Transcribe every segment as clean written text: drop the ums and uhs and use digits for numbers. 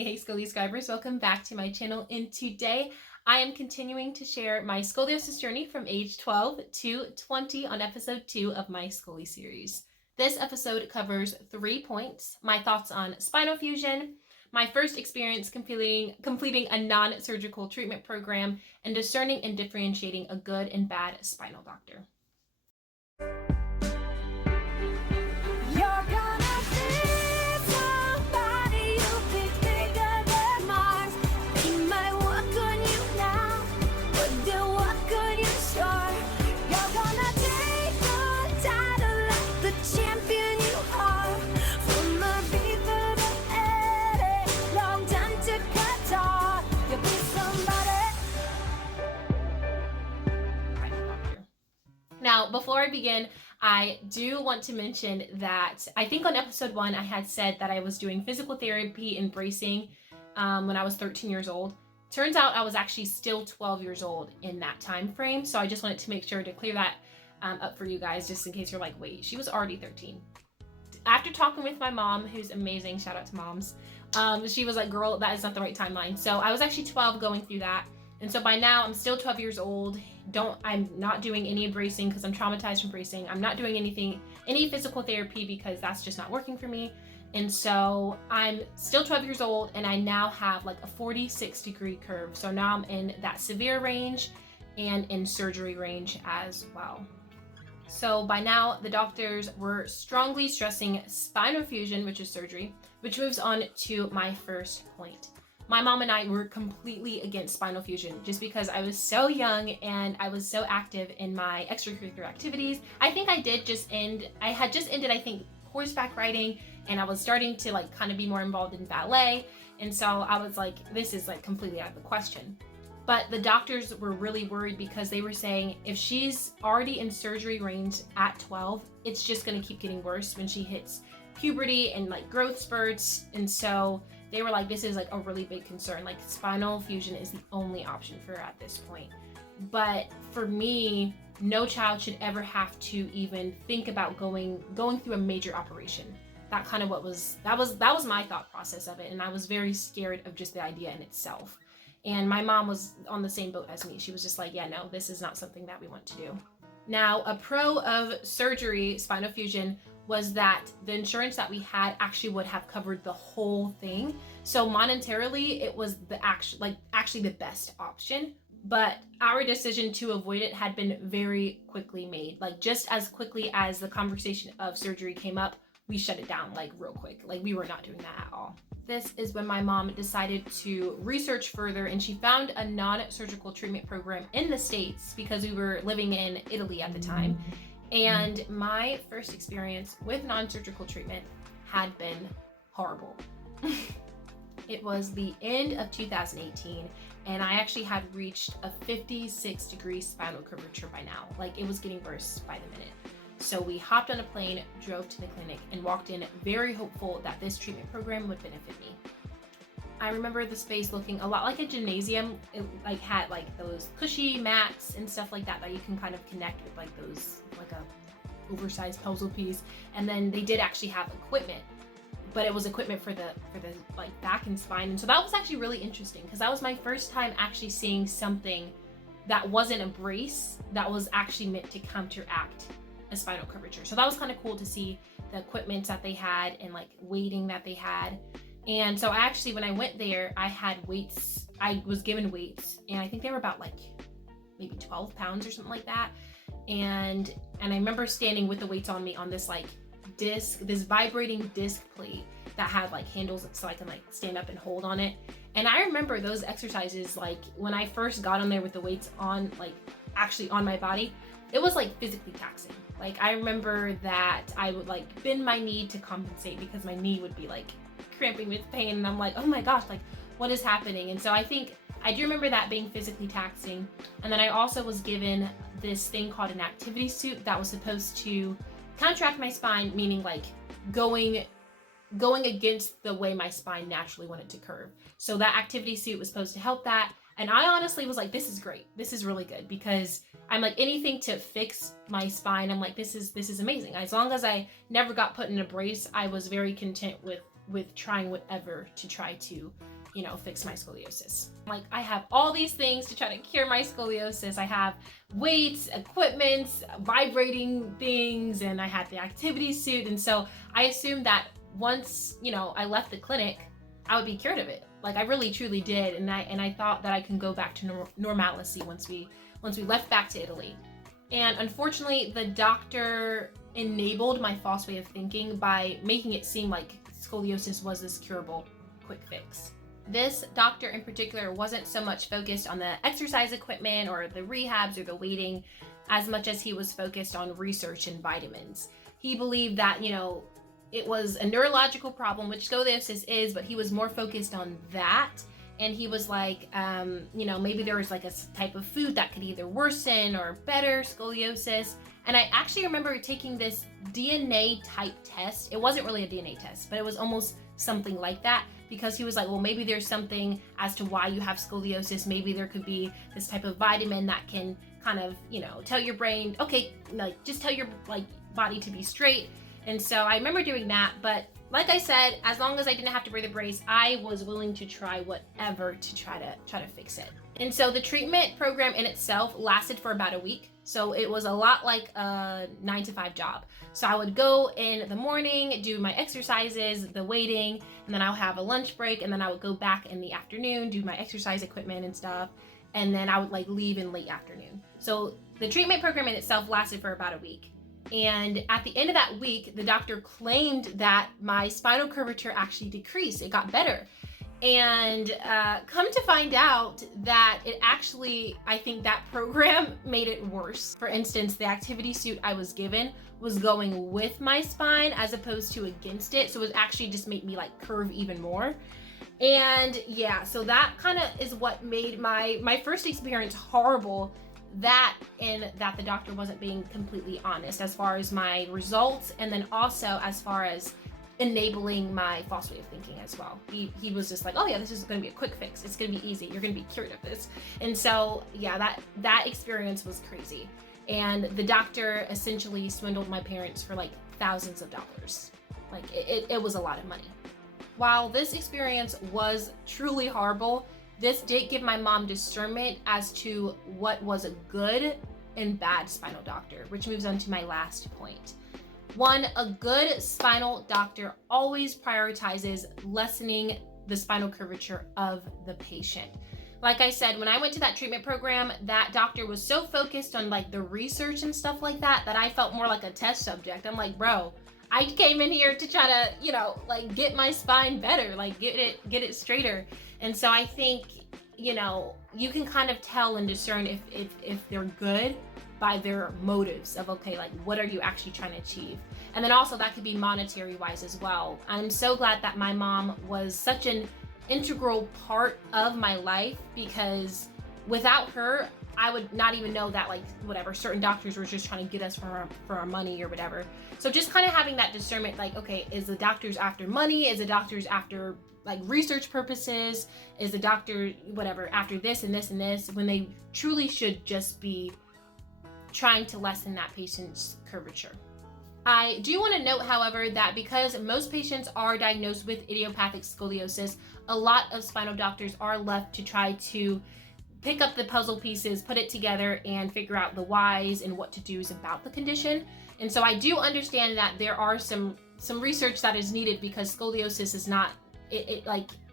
Hey Scoli-Scribers, welcome back to my channel, and today I am continuing to share my scoliosis journey from age 12 to 20 on episode 2 of my Scoli-Series. This episode covers 3 points: my thoughts on spinal fusion, my first experience completing a non-surgical treatment program, and discerning and differentiating a good and bad spinal doctor. Now, before I begin, I do want to mention that I think on episode 1 I had said that I was doing physical therapy and bracing when I was 13 years old. Turns out I was actually still 12 years old in that time frame, so I just wanted to make sure to clear that up for you guys, just in case you're like, wait, she was already 13. After talking with my mom, who's amazing, shout out to moms, she was like, girl, that is not the right timeline. So I was actually 12 going through that. And so by now I'm still 12 years old. I'm not doing any bracing because I'm traumatized from bracing. I'm not doing any physical therapy because that's just not working for me. And so I'm still 12 years old, and I now have like a 46-degree curve. So now I'm in that severe range and in surgery range as well. So by now the doctors were strongly stressing spinal fusion, which is surgery, which moves on to my first point. My mom and I were completely against spinal fusion just because I was so young and I was so active in my extracurricular activities. I think I had just ended, I think, horseback riding, and I was starting to like kind of be more involved in ballet. And so I was like, this is like completely out of the question. But the doctors were really worried because they were saying if she's already in surgery range at 12, it's just going to keep getting worse when she hits puberty and like growth spurts. And so they were like, this is like a really big concern. Like, spinal fusion is the only option for her at this point. But for me, no child should ever have to even think about going through a major operation. That kind of that was my thought process of it, and I was very scared of just the idea in itself. And my mom was on the same boat as me. She was just like, yeah, no, this is not something that we want to do. Now, a pro of surgery, spinal fusion, was that the insurance that we had actually would have covered the whole thing. So monetarily, it was actually the best option. But our decision to avoid it had been very quickly made. Like, just as quickly as the conversation of surgery came up, we shut it down like real quick. Like, we were not doing that at all. This is when my mom decided to research further, and she found a non-surgical treatment program in the States because we were living in Italy at the time. And my first experience with non-surgical treatment had been horrible. It was the end of 2018, and I actually had reached a 56-degree spinal curvature by now. Like, it was getting worse by the minute. So we hopped on a plane, drove to the clinic, and walked in very hopeful that this treatment program would benefit me. I remember the space looking a lot like a gymnasium. It like had like those cushy mats and stuff like that you can kind of connect with like those, like a oversized puzzle piece. And then they did actually have equipment, but it was equipment for the like back and spine. And so that was actually really interesting because that was my first time actually seeing something that wasn't a brace, that was actually meant to counteract a spinal curvature. So that was kind of cool to see the equipment that they had and like weighting that they had. And so actually, when I went there, I had weights. I was given weights, and I think they were about like maybe 12 pounds or something like that. And I remember standing with the weights on me on this like disc, this vibrating disc plate that had like handles so I can like stand up and hold on it. And I remember those exercises, like when I first got on there with the weights on, like actually on my body, it was like physically taxing. Like, I remember that I would like bend my knee to compensate because my knee would be like cramping with pain, and I'm like, oh my gosh, like what is happening? And so I think I do remember that being physically taxing. And then I also was given this thing called an activity suit that was supposed to counteract my spine, meaning like going against the way my spine naturally wanted to curve. So that activity suit was supposed to help that. And I honestly was like, this is great. This is really good, because I'm like, anything to fix my spine, I'm like, this is amazing. As long as I never got put in a brace, I was very content with with trying whatever to try to, fix my scoliosis. Like, I have all these things to try to cure my scoliosis. I have weights, equipment, vibrating things, and I had the activity suit. And so I assumed that once, I left the clinic, I would be cured of it. Like, I really truly did. And I thought that I can go back to normalcy once we left back to Italy. And unfortunately, the doctor enabled my false way of thinking by making it seem like scoliosis was this curable quick fix. This doctor in particular wasn't so much focused on the exercise equipment or the rehabs or the weighting as much as he was focused on research and vitamins. He believed that, it was a neurological problem, which scoliosis is, but he was more focused on that. And he was like, maybe there was like a type of food that could either worsen or better scoliosis. And I actually remember taking this DNA type test. It wasn't really a DNA test, but it was almost something like that, because he was like, well, maybe there's something as to why you have scoliosis. Maybe there could be this type of vitamin that can kind of, tell your brain, okay, like just tell your body to be straight. And so I remember doing that, but like I said, as long as I didn't have to wear the brace, I was willing to try whatever to try to fix it. And so the treatment program in itself lasted for about a week. So it was a lot like a 9-to-5 job. So I would go in the morning, do my exercises, the weighting, and then I'll have a lunch break, and then I would go back in the afternoon, do my exercise equipment and stuff, and then I would leave in late afternoon. So the treatment program in itself lasted for about a week. And at the end of that week, the doctor claimed that my spinal curvature actually decreased. It got better. And come to find out that it actually, I think that program made it worse. For instance, the activity suit I was given was going with my spine as opposed to against it. So it actually just made me curve even more. And yeah, so that kind of is what made my first experience horrible. That and that the doctor wasn't being completely honest as far as my results, and then also as far as enabling my false way of thinking as well. He was just like, oh yeah, this is going to be a quick fix. It's going to be easy. You're going to be cured of this. And so yeah, that experience was crazy. And the doctor essentially swindled my parents for thousands of dollars. It was a lot of money. While this experience was truly horrible, this did give my mom discernment as to what was a good and bad spinal doctor, which moves on to my last point. One, a good spinal doctor always prioritizes lessening the spinal curvature of the patient. Like I said, when I went to that treatment program, that doctor was so focused on the research and stuff like that, that I felt more like a test subject. I'm like, bro, I came in here to try to, get my spine better, get it straighter. And so I think, you can kind of tell and discern if they're good by their motives of, okay, what are you actually trying to achieve? And then also that could be monetary wise as well. I'm so glad that my mom was such an integral part of my life, because without her, I would not even know that certain doctors were just trying to get us for our money or whatever. So just kind of having that discernment, okay, is the doctor's after money? Is the doctor's after research purposes? Is the doctor whatever after this and this and this, when they truly should just be trying to lessen that patient's curvature. I do want to note, however, that because most patients are diagnosed with idiopathic scoliosis, a lot of spinal doctors are left to try to pick up the puzzle pieces, put it together, and figure out the whys and what to do's about the condition. And so I do understand that there are some research that is needed, because scoliosis is not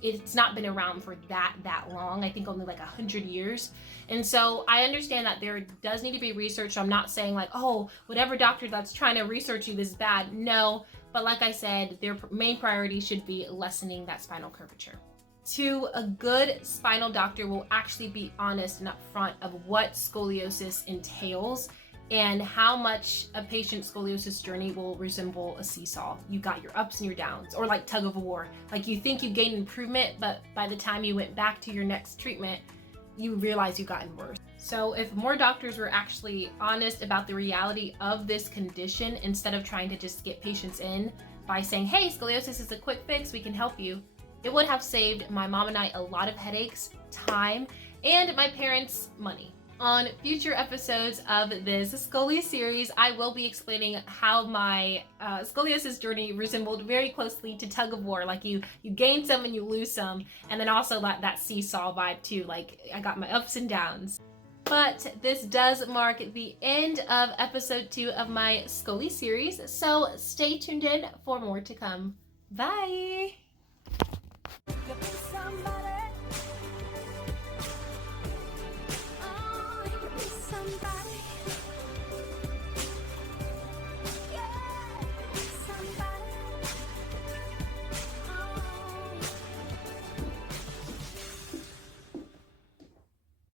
it's not been around for that long. I think only 100 years. And so I understand that there does need to be research. So I'm not saying oh, whatever doctor that's trying to research you is bad. No, but like I said, their main priority should be lessening that spinal curvature. A good spinal doctor will actually be honest and upfront of what scoliosis entails and how much a patient's scoliosis journey will resemble a seesaw. You got your ups and your downs, or tug of war. You think you've gained improvement, but by the time you went back to your next treatment, you realize you've gotten worse. So if more doctors were actually honest about the reality of this condition, instead of trying to just get patients in by saying, hey, scoliosis is a quick fix, we can help you, it would have saved my mom and I a lot of headaches, time, and my parents money. On future episodes of this Scoli-Series, I will be explaining how my scoliosis journey resembled very closely to tug of war. Like you gain some and you lose some, and then also that seesaw vibe too. Like I got my ups and downs. But this does mark the end of episode 2 of my Scoli series, so stay tuned in for more to come. Bye!